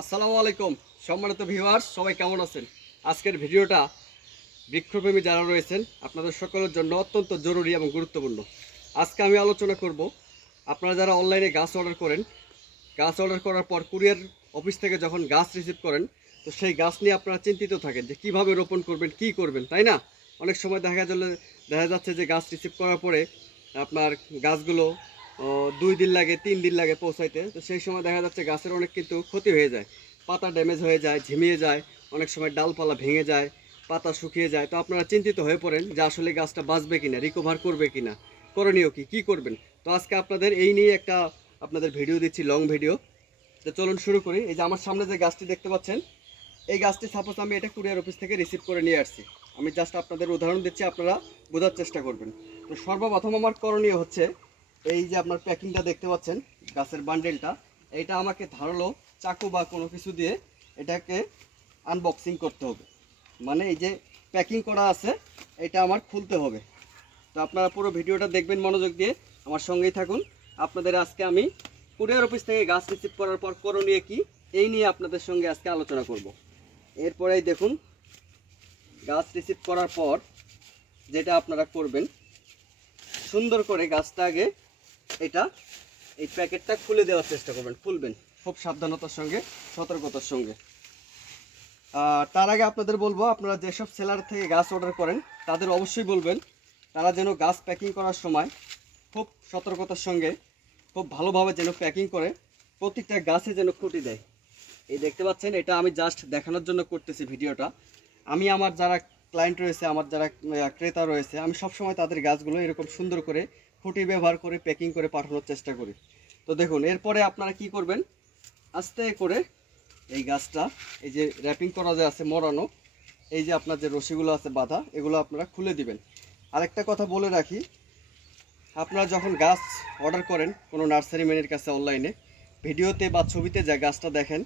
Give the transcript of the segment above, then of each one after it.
আসসালামু আলাইকুম সম্মানিত ভিউয়ার্স, সবাই কেমন আছেন? আজকের ভিডিওটা বৃক্ষপ্রেমী যারা রয়েছেন আপনাদের সকলের জন্য অত্যন্ত জরুরি এবং গুরুত্বপূর্ণ। আজকে আমি আলোচনা করব আপনারা যারা অনলাইনে গাছ অর্ডার করেন, গাছ অর্ডার করার পর কুরিয়ার অফিস থেকে যখন গাছ রিসিভ করেন, তো সেই গাছ নিয়ে আপনারা চিন্তিত থাকেন যে কিভাবে রোপণ করবেন, কি করবেন, তাই না? অনেক সময় দেখা যাচ্ছে যে গাছ রিসিভ করার পরে আপনার গাছগুলো 2 দিন লাগে, 3 দিন লাগে পৌঁছাইতে। তো সেই সময় দেখা যাচ্ছে গাছের অনেক কিন্তু ক্ষতি হয়ে যায়, পাতা ড্যামেজ হয়ে যায়, ঝিমিয়ে যায়, অনেক সময় ডালপালা ভেঙে যায়, পাতা শুকিয়ে যায়। তো আপনারা চিন্তিত হয়ে পড়েন যে আসলে গাছটা বাঁচবে কিনা, রিকভার করবে কিনা, করণীয় কি করবেন। তো আজকে আপনাদের এই নিয়ে একটা আপনাদের ভিডিও দিচ্ছি, লং ভিডিও। তো চলুন শুরু করি। এই যে আমার সামনে যে গাছটি দেখতে পাচ্ছেন, এই গাছটি সাপোজ আমি এটা কুরিয়ার অফিস থেকে রিসিভ করে নিয়ে আসছি। আমি জাস্ট আপনাদের উদাহরণ দিচ্ছি, আপনারা বোঝার চেষ্টা করবেন। তো সর্বপ্রথম আমার করণীয় হচ্ছে, এই যে আপনার প্যাকিংটা দেখতে পাচ্ছেন, গাছের বান্ডেলটা, এইটা আমাকে ধারালো চাকু বা কোনো কিছু দিয়ে এটাকে আনবক্সিং করতে হবে। মানে এই যে প্যাকিং করা আছে এটা আমার খুলতে হবে। তো আপনারা পুরো ভিডিওটা দেখবেন মনোযোগ দিয়ে, আমার সঙ্গেই থাকুন। আপনাদের আজকে আমি কুরিয়ার অফিস থেকে গাছ রিসিভ করার পর করণীয় কি, এই নিয়ে আপনাদের সঙ্গে আজকে আলোচনা করব। এরপরেই দেখুন, গাছ রিসিভ করার পর যেটা আপনারা করবেন, সুন্দর করে গাছটা আগে এই প্যাকেটটা খুলে দেওয়ার চেষ্টা করবেন। খুলবেন খুব সাবধানতার সঙ্গে, সতর্কতার সঙ্গে। তার আগে আপনাদের বলবো, আপনারা যেসব সেলার থেকে গাছ অর্ডার করেন তাদের অবশ্যই বলবেন তারা যেন গাছ প্যাকিং করার সময় খুব সতর্কতার সঙ্গে, খুব ভালোভাবে যেন প্যাকিং করে, প্রত্যেকটা গাছে যেন খুঁটি দেয়। এই দেখতে পাচ্ছেন, এটা আমি জাস্ট দেখানোর জন্য করতেছি ভিডিওটা। আমি আমার যারা ক্লায়েন্ট রয়েছে, আমার যারা ক্রেতা রয়েছে, আমি সবসময় তাদের গাছগুলো এরকম সুন্দর করে খুঁটি ব্যবহার করে প্যাকিং করে পাঠানোর চেষ্টা করি। তো দেখুন, এরপরে আপনারা কি করবেন, আস্তে করে এই গাছটা, এই যে র্যাপিং করা যে আছে মোড়ানো, এই যে আপনার যে রশিগুলো আছে বাঁধা, এগুলো আপনারা খুলে দিবেন। আরেকটা কথা বলে রাখি, আপনারা যখন গাছ অর্ডার করেন কোনো নার্সারি ম্যানের কাছে অনলাইনে, ভিডিওতে বা ছবিতে যে গাছটা দেখেন,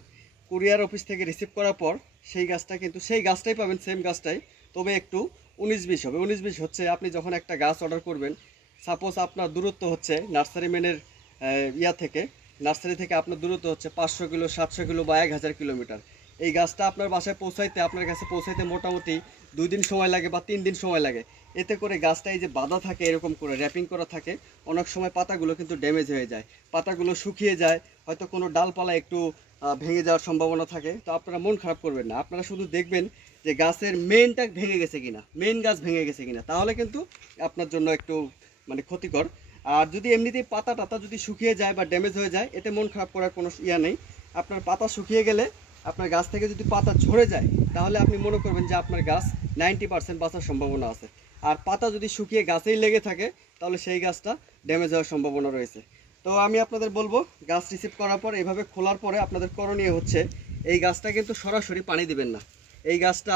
কুরিয়ার অফিস থেকে রিসিভ করার পর সেই গাছটা কিন্তু সেই গাছটাই পাবেন, সেম গাছটাই, তবে একটু 19-20 হবে। 19-20 হচ্ছে আপনি যখন একটা গাছ অর্ডার করবেন, সাপোজ আপনার দূরত্ব হচ্ছে নার্সারি ম্যানের নার্সারি থেকে আপনার দূরত্ব হচ্ছে 500 কিলো, 700 কিলো বা 1000 কিলোমিটার। এই গাছটা আপনার বাসায় পৌঁছাইতে, আপনার কাছে পৌঁছাইতে মোটামুটি 2 দিন সময় লাগে বা 3 দিন সময় লাগে। এতে করে গাছটা এই যে বাঁধা থাকে, এরকম করে র্যাপিং করা থাকে, অনেক সময় পাতাগুলো কিন্তু ড্যামেজ হয়ে যায়, পাতাগুলো শুকিয়ে যায়, হয়তো কোনো ডালপালা একটু ভেঙে যাওয়ার সম্ভাবনা থাকে। তো আপনারা মন খারাপ করবেন না, আপনারা শুধু দেখবেন যে গাছের মেনটা ভেঙে গেছে কিনা, মেন গাছ ভেঙে গেছে কিনা, তাহলে কিন্তু আপনার জন্য একটু মানে ক্ষতিকর। আর যদি এমনিতেই পাতা টাতা যদি শুকিয়ে যায় বা ড্যামেজ হয়ে যায়, এতে মন খারাপ করার কোনো ইয়া নেই। আপনার পাতা শুকিয়ে গেলে, আপনার গাছ থেকে যদি পাতা ঝরে যায়, তাহলে আপনি মনে করবেন যে আপনার গাছ 90% বাঁচার সম্ভাবনা আছে। আর পাতা যদি শুকিয়ে গাছেই লেগে থাকে, তাহলে সেই গাছটা ড্যামেজ হওয়ার সম্ভাবনা রয়েছে। তো আমি আপনাদের বলবো, গাছ রিসিভ করার পর এভাবে খোলার পরে আপনাদের করণীয় হচ্ছে, এই গাছটা কিন্তু সরাসরি পানি দিবেন না। এই গাছটা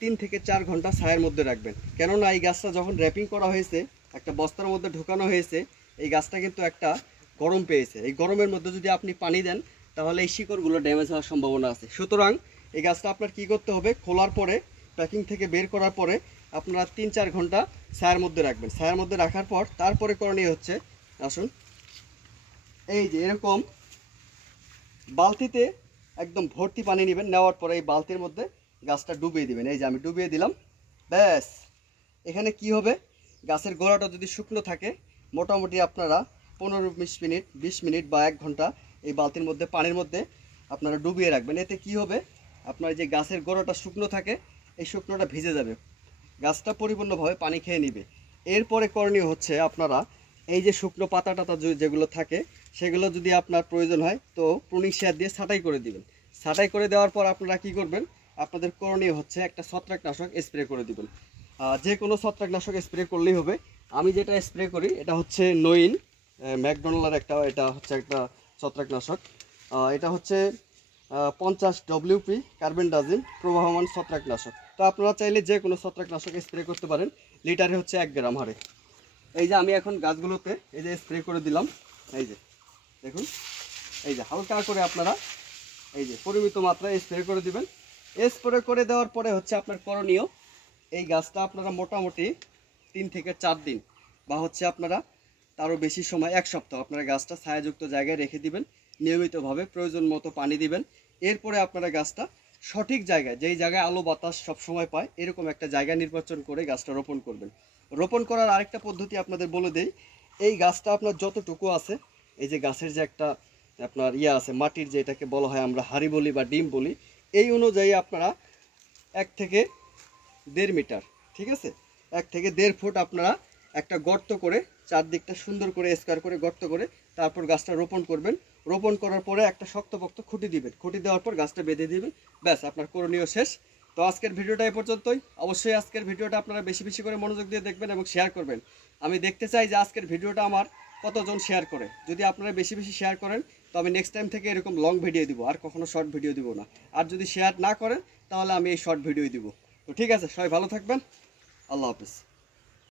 3 থেকে 4 ঘন্টা ছায়ার মধ্যে রাখবেন। কেননা এই গাছটা যখন র্যাপিং করা হয়েছে, একটা বস্তার মধ্যে ঢুকানো হয়েছে, এই গাছটা কিন্তু একটা গরম পেয়েছে। এই গরমের মধ্যে যদি আপনি পানি দেন, তাহলে এই শিকড়গুলো ড্যামেজ হওয়ার সম্ভাবনা আছে। সুতরাং এই গাছটা আপনার কি করতে হবে, খোলার পরে, প্যাকিং থেকে বের করার পরে আপনারা 3-4 ঘন্টা ছায়ার মধ্যে রাখবেন। ছায়ার মধ্যে রাখার পর তারপরে করণীয় হচ্ছে, আসুন, এই যে এরকম বালতিতে একদম ভর্তি পানি নেবেন। নেওয়ার পরে এই বালতির মধ্যে গাছটা ডুবিয়ে দিবেন। এই যে আমি ডুবিয়ে দিলাম, ব্যাস। এখানে কি হবে, গাছের গোড়াটা যদি শুকনো থাকে, মোটামুটি আপনারা 15-20 মিনিট, 20 মিনিট বা 1 ঘন্টা এই বালতির মধ্যে, পানির মধ্যে আপনারা ডুবিয়ে রাখবেন। এতে কি হবে, আপনার যে গাছের গোড়াটা শুকনো থাকে, এই শুকনোটা ভিজে যাবে, গাছটা পরিপূর্ণভাবে পানি খেয়ে নিবে। এরপরে করণীয় হচ্ছে, আপনারা এই যে শুকনো পাতা টাতা যেগুলো থাকে, সেগুলো যদি আপনার প্রয়োজন হয়, তো প্রুনিং শেয়ার দিয়ে ছাঁটাই করে দিবেন। ছাঁটাই করে দেওয়ার পর আপনারা কি করবেন, আপনাদের করণীয় হচ্ছে একটা ছত্রাকনাশক স্প্রে করে দিবেন। যে কোনো ছত্রাকনাশক স্প্রে করলেই হবে। আমি যেটা স্প্রে করি, এটা হচ্ছে নইন ম্যাকডোনাল্ডের এটা হচ্ছে একটা ছত্রাকনাশক। এটা হচ্ছে 50 WP কার্বেন্ডাজিম প্রবাহমান ছত্রাকনাশক। তো আপনারা চাইলে যে কোনো ছত্রাকনাশক স্প্রে করতে পারেন, লিটারে হচ্ছে 1 গ্রাম হারে। এই যে আমি এখন গাছগুলোতে এই যে স্প্রে করে দিলাম, এই যে দেখুন, এই যে হালকা করে আপনারা এই যে পরিমিত মাত্রায় স্প্রে করে দিবেন। স্প্রে করে দেওয়ার পরে হচ্ছে আপনার করণীয়, এই গাছটা আপনারা মোটামুটি 3 থেকে 4 দিন বা হচ্ছে আপনারা তারও বেশি সময়, 1 সপ্তাহ আপনারা গাছটা ছায়াযুক্ত জায়গায় রেখে দিবেন। নিয়মিতভাবে প্রয়োজন মতো পানি দিবেন। এরপরে আপনারা গাছটা সঠিক জায়গায়, যেই জায়গায় আলো বাতাস সবসময় পায় এরকম একটা জায়গা নির্বাচন করে গাছটা রোপণ করবেন। রোপণ করার আরেকটা পদ্ধতি আপনাদের বলে দেই। এই গাছটা আপনার যতটুকু আছে, এই যে গাছের যে একটা আপনার আছে মাটির, যেটাকে বলা হয় আমরা হাঁড়ি বলি বা ডিম বলি, এই অনুযায়ী আপনারা 1 থেকে 1.5 মিটার, ঠিক আছে, 1 থেকে 1.5 ফুট আপনারা একটা গর্ত করে চারদিকটা সুন্দর করে স্কোয়ার করে গর্ত করে তারপর গাছটা রোপণ করবেন। রোপণ করার পরে একটা শক্তপোক্ত খুঁটি দিবেন, খুঁটি দেওয়ার পর গাছটা বেঁধে দিবেন, ব্যাস আপনার করণীয় শেষ। তো আজকের ভিডিওটা এ পর্যন্তই। অবশ্যই আজকের ভিডিওটা আপনারা বেশি বেশি করে মনোযোগ দিয়ে দেখবেন এবং শেয়ার করবেন। আমি দেখতে চাই যে আজকের ভিডিওটা আমার কতজন শেয়ার করে। যদি আপনারা বেশি বেশি শেয়ার করেন তো আমি নেক্সট টাইম থেকে এরকম লং ভিডিও দিব, আর কখনো শর্ট ভিডিও দিব না। আর যদি শেয়ার না করেন তাহলে আমি এই শর্ট ভিডিও দিব। তো ঠিক আছে, সবাই ভালো থাকবেন। আল্লাহ হাফিজ।